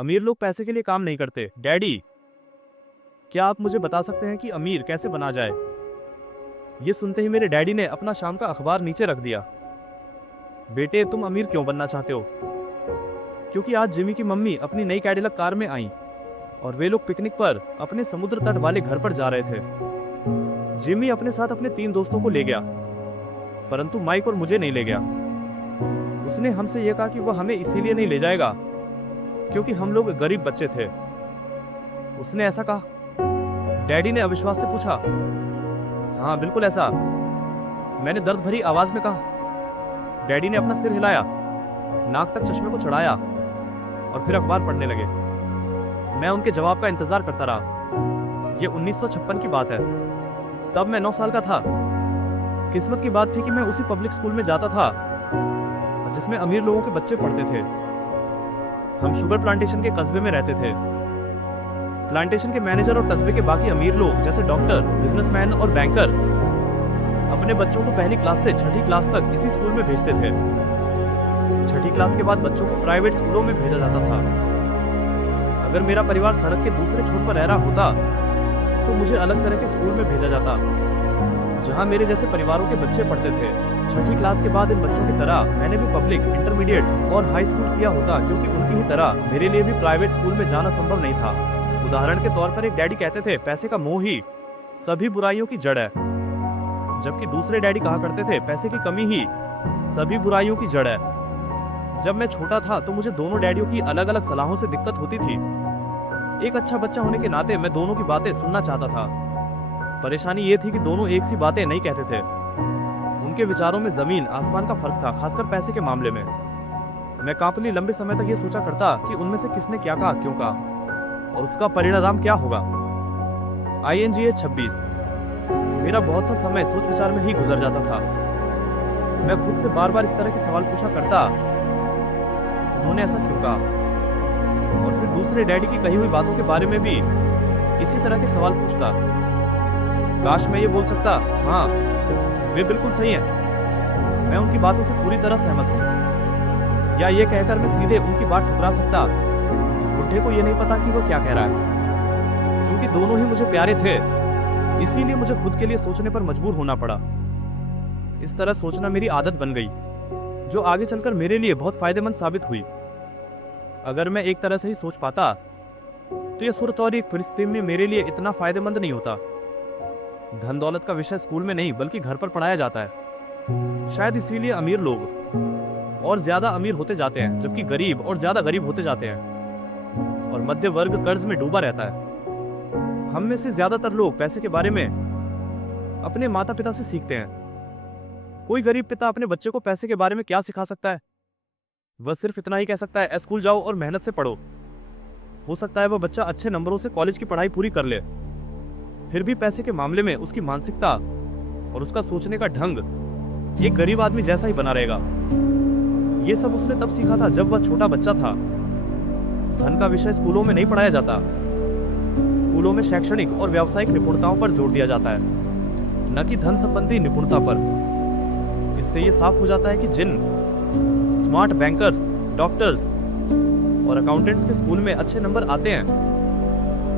अमीर लोग पैसे के लिए काम नहीं करते। डैडी, क्या आप मुझे बता सकते हैं कि अमीर कैसे बना जाए? ये सुनते ही मेरे डैडी ने अपना शाम का अखबार नीचे रख दिया। बेटे, तुम अमीर क्यों बनना चाहते हो? क्योंकि आज जिमी की मम्मी अपनी नई कैडिलक कार में आई और वे लोग पिकनिक पर अपने समुद्र तट वाले घर पर जा रहे थे। जिमी अपने साथ अपने 3 दोस्तों को ले गया, परंतु माइक और मुझे नहीं ले गया। उसने हमसे यह कहा कि वह हमें इसीलिए नहीं ले जाएगा क्योंकि हम लोग गरीब बच्चे थे। उसने ऐसा कहा? डैडी ने अविश्वास से पूछा। हाँ, बिल्कुल ऐसा, मैंने दर्द भरी आवाज में कहा। डैडी ने अपना सिर हिलाया, नाक तक चश्मे को चढ़ाया और फिर अखबार पढ़ने लगे। मैं उनके जवाब का इंतजार करता रहा। यह 1956 की बात है। तब मैं 9 साल का था। किस्मत की बात थी कि मैं उसी पब्लिक स्कूल में जाता था जिसमें अमीर लोगों के बच्चे पढ़ते थे। हम शुगर प्लांटेशन के कस्बे में रहते थे। प्लांटेशन के मैनेजर और कस्बे के बाकी अमीर लोग जैसे डॉक्टर, बिजनेसमैन और बैंकर अपने बच्चों को पहली क्लास से 6ठी क्लास तक इसी स्कूल में भेजते थे। 6ठी क्लास के बाद बच्चों को प्राइवेट स्कूलों में भेजा जाता था। अगर मेरा परिवार सड़क के दूसरे छोर पर रह रहा होता तो मुझे अलग तरह के स्कूल में भेजा जाता जहां मेरे जैसे परिवारों के बच्चे पढ़ते थे। 6ठी क्लास के बाद इन बच्चों की तरह मैंने भी पब्लिक, इंटरमीडिएट और हाई स्कूल किया होता, क्योंकि उनकी ही तरह मेरे लिए भी प्राइवेट स्कूल में जाना संभव नहीं था। उदाहरण के तौर पर एक डैडी कहते थे, पैसे का मोह ही सभी बुराइयों की जड़ है, जबकि दूसरे डैडी कहा करते थे, पैसे की कमी ही सभी बुराइयों की जड़ है। जब मैं छोटा था तो मुझे दोनों डैडियों की अलग अलग सलाहों से दिक्कत होती थी। एक अच्छा बच्चा होने के नाते मैं दोनों की बातें सुनना चाहता था। परेशानी ये थी कि दोनों एक सी बातें नहीं कहते थे। उनके विचारों में जमीन आसमान का फर्क था, खासकर पैसे के मामले में। मैं काफी लंबे समय तक ये सोचा करता कि उनमें से किसने क्या कहा, क्यों कहा और उसका परिणाम क्या होगा। INGA 26। मेरा बहुत सा समय सोच विचार में ही गुजर जाता था। मैं खुद से बार बार इस तरह के सवाल पूछा करता, उन्होंने ऐसा क्यों कहा? और फिर दूसरे डैडी की कही हुई बातों के बारे में भी इसी तरह के सवाल पूछता। काश मैं ये बोल सकता, हाँ वे बिल्कुल सही हैं, मैं उनकी बातों से पूरी तरह सहमत हूँ। या ये कहकर मैं सीधे उनकी बात ठुकरा सकता, बुढ़े को ये नहीं पता कि वो क्या कह रहा है। क्योंकि दोनों ही मुझे प्यारे थे, इसीलिए मुझे खुद के लिए सोचने पर मजबूर होना पड़ा। इस तरह सोचना मेरी आदत बन गई, जो आगे चलकर मेरे लिए बहुत फायदेमंद साबित हुई। अगर मैं एक तरह से ही सोच पाता तो यह सूरत और एक परिस्थिति में मेरे लिए इतना फायदेमंद नहीं होता। धन दौलत का विषय स्कूल में नहीं बल्कि घर पर पढ़ाया जाता है। शायद इसीलिए अमीर लोग और ज्यादा अमीर होते जाते हैं, जबकि गरीब और ज्यादा गरीब होते जाते हैं और मध्य वर्ग कर्ज में डूबा रहता है। हम में से ज्यादातर लोग पैसे के बारे में अपने माता पिता से सीखते हैं। कोई गरीब पिता अपने बच्चे को पैसे के बारे में क्या सिखा सकता है? वह सिर्फ इतना ही कह सकता है, स्कूल जाओ और मेहनत से पढ़ो। हो सकता है वह बच्चा अच्छे नंबरों से कॉलेज की पढ़ाई पूरी कर ले, फिर भी पैसे के मामले में उसकी मानसिकता और उसका सोचने का ढंग एक गरीब आदमी जैसा ही बना रहेगा। यह सब उसने तब सीखा था जब वह छोटा बच्चा था। धन का विषय स्कूलों में नहीं पढ़ाया जाता। स्कूलों में शैक्षणिक और व्यावसायिक निपुणताओं पर जोर दिया जाता है, न कि धन संबंधी निपुणता पर। इससे यह साफ हो जाता है कि जिन स्मार्ट बैंकर्स, डॉक्टर्स और अकाउंटेंट्स के स्कूल में अच्छे नंबर आते हैं,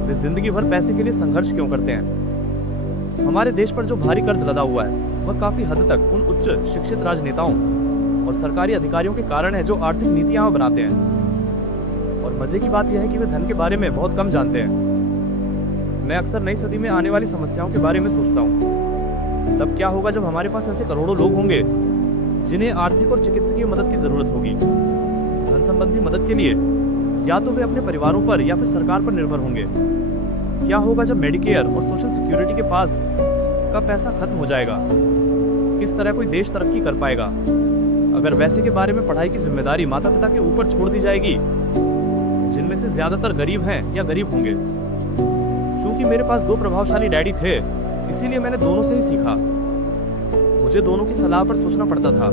वे जिंदगी भर पैसे के लिए संघर्ष क्यों करते हैं। हमारे देश पर जो भारी कर्ज लदा हुआ है वह काफी हद तक उन उच्च शिक्षित राजनेताओं और सरकारी अधिकारियों के कारण है जो आर्थिक नीतियां बनाते हैं। और मजे की बात यह है कि वे धन के बारे में बहुत कम जानते हैं। मैं अक्सर नई सदी में आने वाली समस्याओं के बारे में सोचता हूँ। तब क्या होगा जब हमारे पास ऐसे करोड़ों लोग होंगे जिन्हें आर्थिक और चिकित्सकीय मदद की जरूरत होगी। धन संबंधी मदद के लिए या तो वे अपने परिवारों पर या फिर सरकार पर निर्भर होंगे। क्या होगा जब मेडिकेयर और सोशल सिक्योरिटी के पास का पैसा खत्म हो जाएगा? किस तरह कोई देश तरक्की कर पाएगा? अगर वैसे के बारे में पढ़ाई की जिम्मेदारी माता पिता के ऊपर छोड़ दी जाएगी, जिनमें से ज्यादातर गरीब हैं या गरीब होंगे। क्योंकि मेरे पास 2 प्रभावशाली डैडी थे, इसीलिए मैंने दोनों से ही सीखा। मुझे दोनों की सलाह पर सोचना पड़ता था।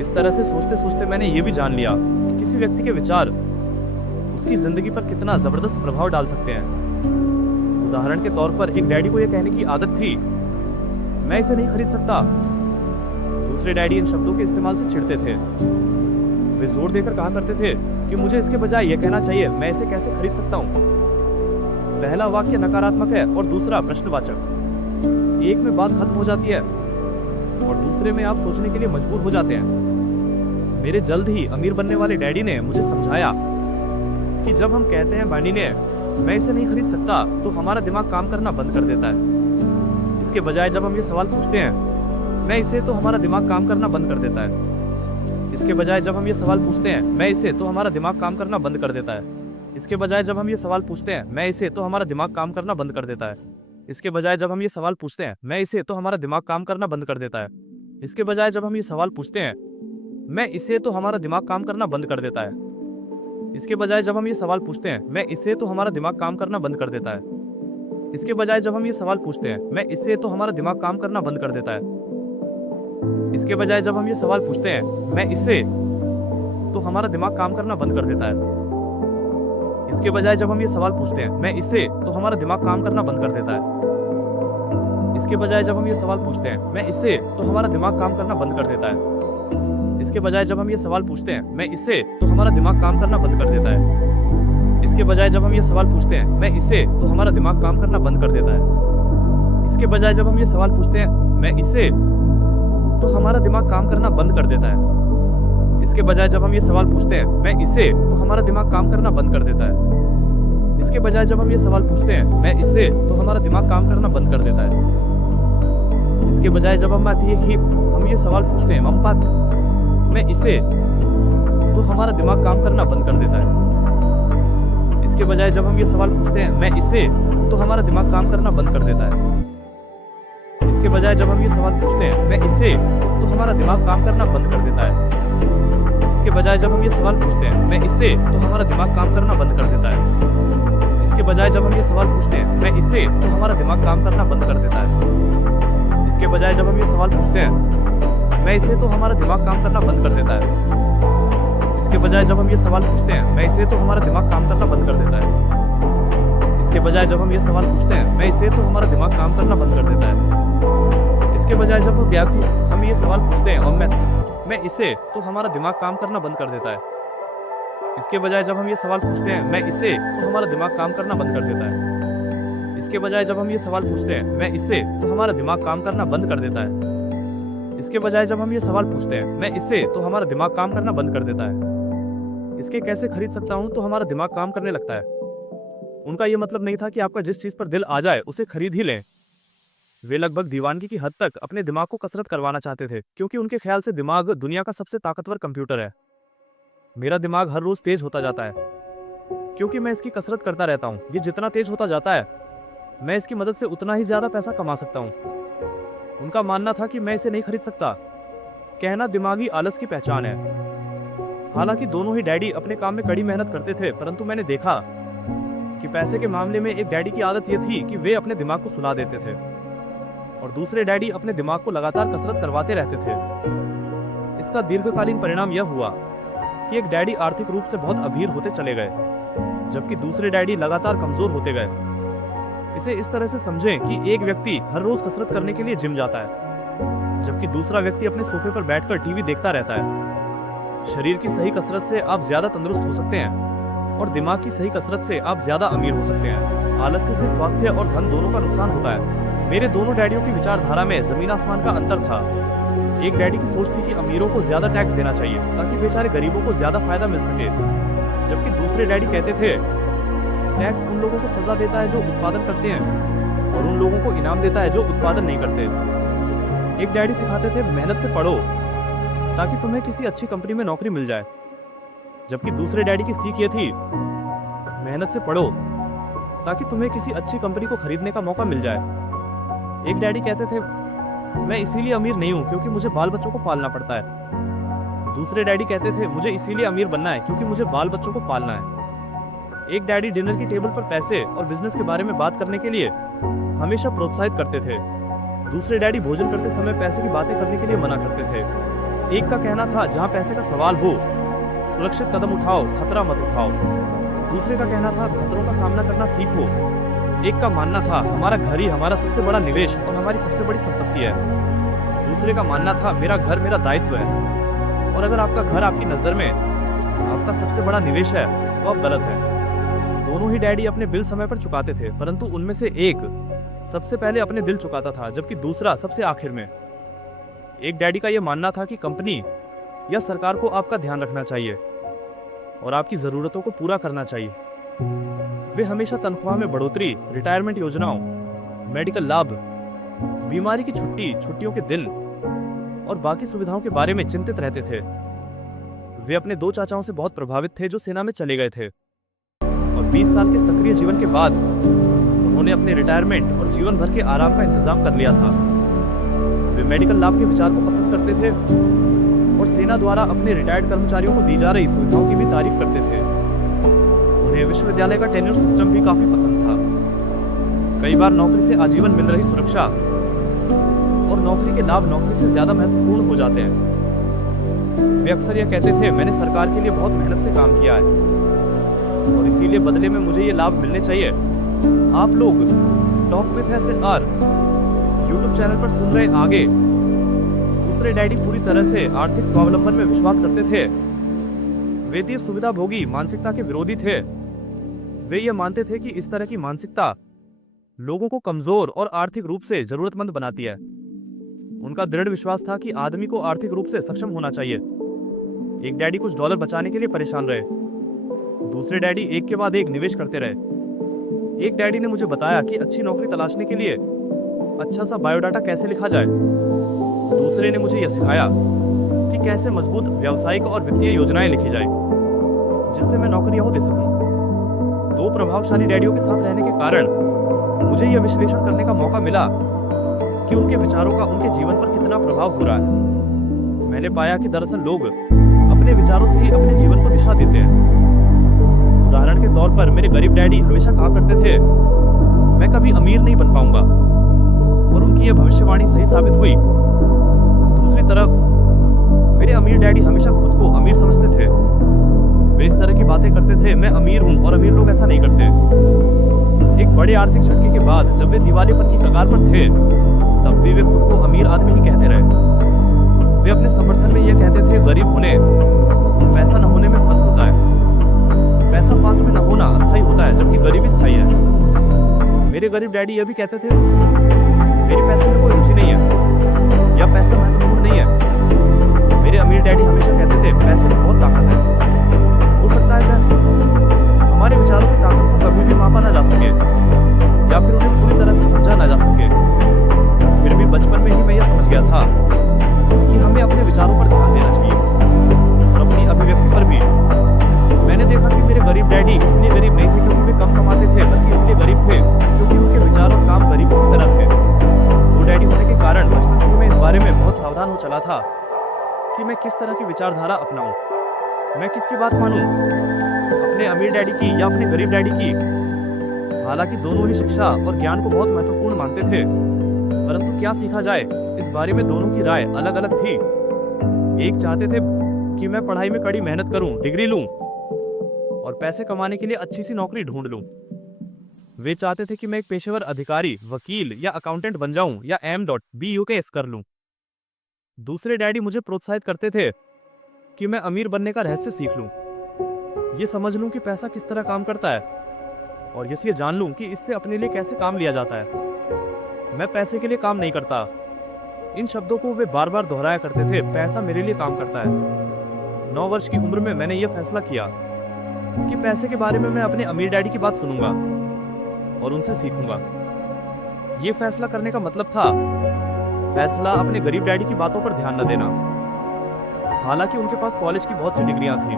इस तरह से सोचते सोचते मैंने ये भी जान लिया कि किसी व्यक्ति के विचार उसकी जिंदगी पर कितना जबरदस्त प्रभाव डाल सकते हैं। उदाहरण के तौर पर एक डैडी को यह कहने की आदत थी, मैं इसे नहीं खरीद सकता। दूसरे डैडी इन शब्दों के इस्तेमाल से चिढ़ते थे। वे जोर देकर कहा करते थे, कि मुझे इसके बजाय यह कहना चाहिए मैं इसे कैसे खरीद सकता हूँ। पहला वाक्य नकारात्मक है और दूसरा प्रश्नवाचक। एक में बात खत्म हो जाती है और दूसरे में आप सोचने के लिए मजबूर हो जाते हैं। मेरे जल्द ही अमीर बनने वाले डैडी ने मुझे समझाया कि जब हम कहते हैं माननीय मैं इसे नहीं खरीद सकता तो हमारा दिमाग काम करना बंद कर देता है। इसके बजाय जब हम ये सवाल पूछते हैं मैं इसे, तो हमारा दिमाग काम करना बंद कर देता है। इसके बजाय जब हम ये सवाल पूछते हैं मैं इसे, तो हमारा दिमाग काम करना बंद कर देता है। इसके बजाय जब हम ये सवाल पूछते हैं मैं इसे, तो हमारा दिमाग काम करना बंद कर देता है। इसके बजाय जब हम ये सवाल पूछते हैं मैं इसे, तो हमारा दिमाग काम करना बंद कर देता है। इसके बजाय जब हम ये सवाल पूछते हैं मैं इसे, तो हमारा दिमाग काम करना बंद कर देता है। इसके बजाय जब हम ये सवाल पूछते हैं मैं इसे, तो हमारा दिमाग काम करना बंद कर देता है। इसके बजाय जब हम ये सवाल पूछते हैं मैं इसे, तो हमारा दिमाग काम करना बंद कर देता है। इसके बजाय जब हम ये सवाल पूछते हैं मैं इसे, तो हमारा दिमाग काम करना बंद कर देता है। इसके बजाय जब हम ये सवाल पूछते हैं मैं इसे, तो हमारा दिमाग काम करना बंद कर देता है। इसके बजाय जब हम ये सवाल पूछते हैं मैं इसे, तो हमारा दिमाग काम करना बंद कर देता है। इसके बजाय जब हम ये सवाल पूछते हैं मैं इसे, तो हमारा दिमाग काम करना बंद कर देता है। इसके बजाय जब हम ये सवाल पूछते हैं मैं इसे, तो हमारा दिमाग काम करना बंद कर देता है। इसके बजाय जब हम ये सवाल पूछते हैं मैं इसे, तो हमारा दिमाग काम करना बंद कर देता है। इसके बजाय जब हम ये सवाल पूछते हैं मैं इसे, तो हमारा दिमाग काम करना बंद कर देता है। इसके बजाय जब हम ये सवाल पूछते हैं मैं इसे, तो हमारा दिमाग काम करना बंद कर देता है। इसके बजाय जब हम ये सवाल पूछते हैं मैं इसे, तो हमारा दिमाग काम करना बंद कर देता है। इसके बजाय जब हम ये सवाल पूछते हैं मैं इसे, तो हमारा दिमाग काम करना बंद कर देता है। इसके बजाय जब हम ये सवाल पूछते हैं मैं इसे, तो हमारा दिमाग काम करना बंद कर देता है। इसके बजाय जब हम ये सवाल पूछते हैं मैं इसे, तो हमारा दिमाग काम करना बंद कर देता है। इसके बजाय जब हम ये सवाल पूछते हैं मैं इसे, तो हमारा दिमाग काम करना बंद कर देता है। इसके बजाय जब हम ये सवाल पूछते हैं मैं इसे, तो हमारा दिमाग काम करना बंद कर देता है। इसके बजाय जब हम ये सवाल पूछते हैं मैं इसे, तो हमारा दिमाग काम करना बंद कर देता है। इसके बजाय जब हम ये सवाल पूछते हैं मैं इसे, तो हमारा दिमाग काम करना बंद कर देता है। इसके बजाय जब हम ये सवाल पूछते हैं और मैं इसे, तो हमारा दिमाग काम करना बंद कर देता है। इसके बजाय जब हम ये सवाल पूछते हैं मैं इसे, तो हमारा दिमाग काम करना बंद कर देता है। इसके बजाय जब हम ये सवाल पूछते हैं मैं इसे, तो हमारा दिमाग काम करना बंद कर देता है। इसके बजाय जब हम ये सवाल पूछते हैं मैं इसे, तो हमारा दिमाग काम करना बंद कर देता है। इसके कैसे खरीद सकता हूँ, तो हमारा दिमाग काम करने लगता है। उनका ये मतलब नहीं था कि आपका जिस चीज पर दिल आ जाए उसे खरीद ही लें। वे लगभग दीवानगी की हद तक अपने दिमाग को कसरत करवाना चाहते थे, क्योंकि उनके ख्याल से दिमाग दुनिया का सबसे ताकतवर कंप्यूटर है। मेरा दिमाग हर रोज तेज होता जाता है, क्योंकि मैं इसकी कसरत करता रहता हूँ। ये जितना तेज होता जाता है मैं इसकी मदद से उतना ही ज्यादा पैसा कमा सकता हूँ। उनका मानना था कि मैं इसे नहीं खरीद सकता। कहना दिमागी आलस की पहचान है। हालांकि दोनों ही डैडी अपने काम में कड़ी मेहनत करते थे, परंतु मैंने देखा कि पैसे के मामले में एक डैडी की आदत यह थी कि वे अपने दिमाग को सुला देते थे और दूसरे डैडी अपने दिमाग को लगातार कसरत करवाते रहते थे। इसका दीर्घकालीन परिणाम यह हुआ कि एक डैडी आर्थिक रूप से बहुत अभीर होते चले गए, जबकि दूसरे डैडी लगातार कमजोर होते गए। इसे इस तरह से समझें कि एक व्यक्ति हर रोज कसरत करने के लिए जिम जाता है, जबकि दूसरा व्यक्ति अपने सोफे पर बैठकर टीवी देखता रहता है। शरीर की सही कसरत से आप ज्यादा तंदुरुस्त हो सकते हैं और दिमाग की सही कसरत से आप ज्यादा अमीर हो सकते हैं। आलस्य से स्वास्थ्य और धन दोनों का नुकसान होता है। मेरे दोनों डैडियों की विचारधारा में जमीन आसमान का अंतर था। एक डैडी की सोच थी कि अमीरों को ज्यादा टैक्स देना चाहिए ताकि बेचारे गरीबों को ज्यादा फायदा मिल सके, जबकि दूसरे डैडी कहते थे टैक्स उन लोगों को सजा देता है जो उत्पादन करते हैं और उन लोगों को इनाम देता है जो उत्पादन नहीं करते। एक डैडी सिखाते थे मेहनत से पढ़ो ताकि तुम्हें किसी अच्छी कंपनी में नौकरी मिल जाए, जबकि दूसरे डैडी की सीख ये थी मेहनत से पढ़ो ताकि तुम्हें किसी अच्छी कंपनी को खरीदने का मौका मिल जाए। एक डैडी कहते थे मैं इसीलिए अमीर नहीं हूँ क्योंकि मुझे बाल बच्चों को पालना पड़ता है। दूसरे डैडी कहते थे मुझे इसीलिए अमीर बनना है क्योंकि मुझे बाल बच्चों को पालना है। एक डैडी डिनर की टेबल पर पैसे और बिजनेस के बारे में बात करने के लिए हमेशा प्रोत्साहित करते थे। दूसरे डैडी भोजन करते समय पैसे की बातें करने के लिए मना करते थे। एक का कहना था जहां पैसे का सवाल हो सुरक्षित कदम उठाओ, खतरा मत उठाओ। दूसरे का कहना था खतरों का सामना करना सीखो। एक का मानना था हमारा घर ही हमारा सबसे बड़ा निवेश और हमारी सबसे बड़ी संपत्ति है। दूसरे का मानना था मेरा घर मेरा दायित्व है। और अगर आपका घर आपकी नजर में आपका सबसे बड़ा निवेश है तो आप गलत है। दोनों ही डैडी अपने बिल समय पर चुकाते थे, परंतु उनमें से एक सबसे पहले अपने दिल चुकाता था, जबकि दूसरा सबसे आखिर में। एक डैडी का यह मानना था कि कंपनी या सरकार को आपका ध्यान रखना चाहिए और आपकी जरूरतों को पूरा करना चाहिए। वे हमेशा तनख्वाह में बढ़ोतरी, रिटायरमेंट योजनाओं, मेडिकल लाभ, बीमारी की छुट्टी, छुट्टियों के दिन और बाकी सुविधाओं के बारे में चिंतित रहते थे। वे अपने दो चाचाओं से बहुत प्रभावित थे जो सेना में चले गए थे, और 20 साल के सक्रिय जीवन के बाद उन्होंने अपने रिटायरमेंट और जीवन भर के आराम का इंतजाम कर लिया था। वे मेडिकल लाभ के विचार को पसंद करते थे और सेना द्वारा अपने रिटायर्ड कर्मचारियों को दी जा रही सुविधाओं की भी तारीफ करते थे। उन्हें विश्वविद्यालय का टेन्योर सिस्टम भी काफी पसंद था। कई बार नौकरी से आजीवन मिल रही सुरक्षा और नौकरी के लाभ नौकरी से ज्यादा महत्वपूर्ण हो जाते हैं। वे अक्सर यह कहते थे, मैंने सरकार के लिए बहुत मेहनत से काम किया है और इसीलिए बदले में मुझे ये लाभ मिलने चाहिए। आप लोग talk with SR YouTube channel पर सुन रहे आगे। दूसरे डैडी पूरी तरह से आर्थिक स्वावलंबन में विश्वास करते थे। वे भी सुविधा भोगी मानसिकता के विरोधी थे। वे ये मानते थे कि इस तरह की मानसिकता लोगों को कमजोर और आर्थिक रूप से जरूरतमंद बनाती है। उनका दृढ़ विश्वास था कि आदमी को आर्थिक रूप से सक्षम होना चाहिए। एक डैडी कुछ डॉलर बचाने के लिए परेशान रहे। दूसरे डैडी एक के बाद एक निवेश करते रहे। एक डैडी ने मुझे बताया कि अच्छी नौकरी तलाशने के लिए अच्छा सा बायोडाटा कैसे लिखा जाए। दूसरे ने मुझे यह सिखाया कि कैसे मजबूत व्यावसायिक और वित्तीय योजनाएं लिखी जाए जिससे मैं नौकरियां दे सकूं। दो प्रभावशाली डैडियों के साथ रहने के कारण मुझे यह विश्लेषण करने का मौका मिला कि उनके विचारों का उनके जीवन पर कितना प्रभाव हो रहा है। मैंने पाया कि दरअसल लोग अपने विचारों से ही अपने जीवन को दिशा देते हैं। उदाहरण के तौर पर मेरे गरीब डैडी हमेशा कहा करते थे, मैं कभी अमीर नहीं बन पाऊंगा, और उनकी यह भविष्यवाणी सही साबित हुई। दूसरी तरफ मेरे अमीर डैडी हमेशा खुद को अमीर समझते थे। वे इस तरह की बातें करते थे, मैं अमीर हूं और अमीर लोग ऐसा नहीं करते। एक बड़े आर्थिक झटके के बाद जब वे दिवालियेपन की कगार पर थे, तब भी वे खुद को अमीर आदमी ही कहते रहे। वे अपने समर्थन में यह कहते थे, गरीब होने और पैसा न होने में फर्क होता है। पैसा पास में न होना अस्थायी होता है, जबकि गरीबी स्थायी है। मेरे गरीब डैडी यह भी कहते थे, मेरे पैसे में कोई रुचि नहीं है या पैसा महत्वपूर्ण नहीं है। मेरे अमीर डैडी हमेशा कहते थे, पैसे में बहुत ताकत है। हो सकता है शायद हमारे विचारों की ताकत को कभी भी मापा ना जा सके या फिर उन्हें पूरी तरह से समझा ना जा सके। फिर भी बचपन में ही मैं यह समझ गया था कि हमें अपने विचारों पर ध्यान देना चाहिए और अपनी अभिव्यक्ति पर भी। मैंने देखा कि मेरे गरीब डैडी इसलिए गरीब नहीं थे क्योंकि वे कम कमाते थे, बल्कि इसलिए गरीब थे क्योंकि उनके विचार और काम गरीबों की तरह थे। दो डैडी होने के कारण बचपन से ही मैं इस बारे में बहुत सावधान हो चला था कि मैं किस तरह की विचारधारा अपनाऊं, मैं किसकी बात मानूं, अपने अमीर डैडी की या अपने गरीब डैडी की। हालांकि दोनों ही शिक्षा और ज्ञान को बहुत महत्वपूर्ण मानते थे, परंतु क्या सीखा जाए इस बारे में दोनों की राय अलग अलग थी। एक चाहते थे कि मैं पढ़ाई में कड़ी मेहनत करूं, डिग्री लूं और पैसे कमाने के लिए अच्छी सी नौकरी ढूंढ लूं। वे चाहते थे कि मैं एक पेशेवर अधिकारी, वकील या अकाउंटेंट बन जाऊं या M.BUKS कर लूं। दूसरे डैडी मुझे प्रोत्साहित करते थे कि मैं अमीर बनने का रहस्य सीख लूं, ये समझ लूं कि पैसा किस तरह काम करता है और ये जान लूं कि इससे अपने लिए कैसे काम लिया जाता है। मैं पैसे के लिए काम नहीं करता, इन शब्दों को वे बार बार दोहराया करते थे, पैसा मेरे लिए काम करता है। 9 वर्ष की उम्र में मैंने यह फैसला किया कि पैसे के बारे में मैं अपने अमीर डैडी की बात सुनूंगा और उनसे सीखूंगा। यह फैसला करने का मतलब था फैसला अपने गरीब डैडी की बातों पर ध्यान न देना। हालांकि उनके पास कॉलेज की बहुत सी डिग्रियां थी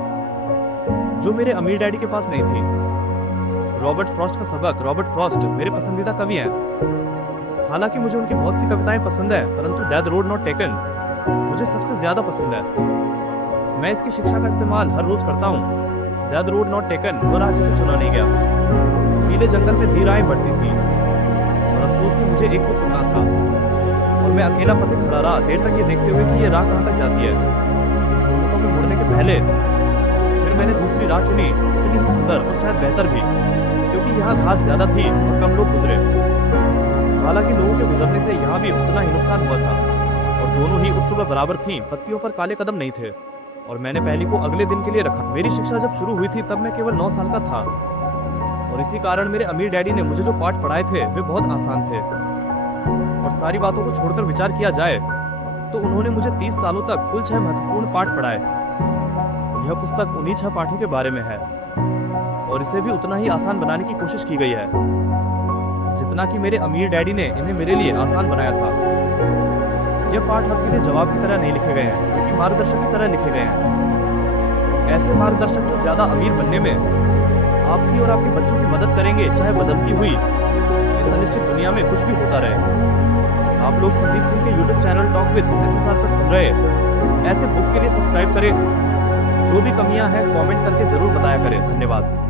जो मेरे अमीर डैडी के पास नहीं थी। रॉबर्ट फ्रॉस्ट का सबक, रॉबर्ट फ्रॉस्ट मेरे पसंदीदा कवि हैं। हालांकि मुझे उनकी बहुत सी कविताएं पसंद है, परंतु डेथ रोड नॉट टेकन मुझे सबसे ज्यादा पसंद है। मैं इसकी शिक्षा का इस्तेमाल हर रोज करता हूँ। डेथ रोड नॉट टेकन वो राह जिसे चुना नहीं गया। पीले जंगल में धीराएं बढ़ती थी और अफसोस कि मुझे एक को चुनना था और मैं अकेला पथिक खड़ा रहा, देर तक ये देखते हुए कि ये राह कहाँ तक जाती है। झुरमुटों में मुड़ने के पहले फिर मैंने दूसरी राह चुनी, इतनी ही सुंदर और शायद बेहतर भी, क्योंकि यहाँ घास ज्यादा थी और कम लोग गुजरे। हालांकि लोगों के गुजरने से यहाँ भी उतना ही नुकसान हुआ था और दोनों ही उस सुबह बराबर थीं, पत्तियों पर काले कदम नहीं थे। और मैंने पहली को अगले दिन के लिए रखा। मेरी शिक्षा जब शुरू हुई थी तब मैं केवल 9 साल का था और इसी कारण मेरे अमीर डैडी ने मुझे जो पाठ पढ़ाए थे वे बहुत आसान थे। और सारी बातों को छोड़कर विचार किया जाए तो उन्होंने मुझे 30 सालों तक कुल 6 महत्वपूर्ण पाठ पढ़ाए। यह पुस्तक उन्हीं 6 पाठों के बारे में है और इसे भी उतना ही आसान बनाने की कोशिश की गई है जितना कि मेरे अमीर डैडी ने इन्हें मेरे लिए आसान बनाया था। यह पाठ आपके लिए जवाब की तरह नहीं लिखे गए हैं बल्कि मार्गदर्शक की तरह लिखे गए हैं। ऐसे मार्गदर्शक जो ज्यादा अमीर बनने में आपकी और आपके बच्चों की मदद करेंगे, चाहे बदलती हुई इस अनिश्चित दुनिया में कुछ भी होता रहे। आप लोग संदीप सिंह के YouTube channel talk with SSR पर सुन रहे ऐसे बुक के लिए सब्सक्राइब करें। जो भी कमियां हैं कमेंट करके जरूर बताया करें। धन्यवाद।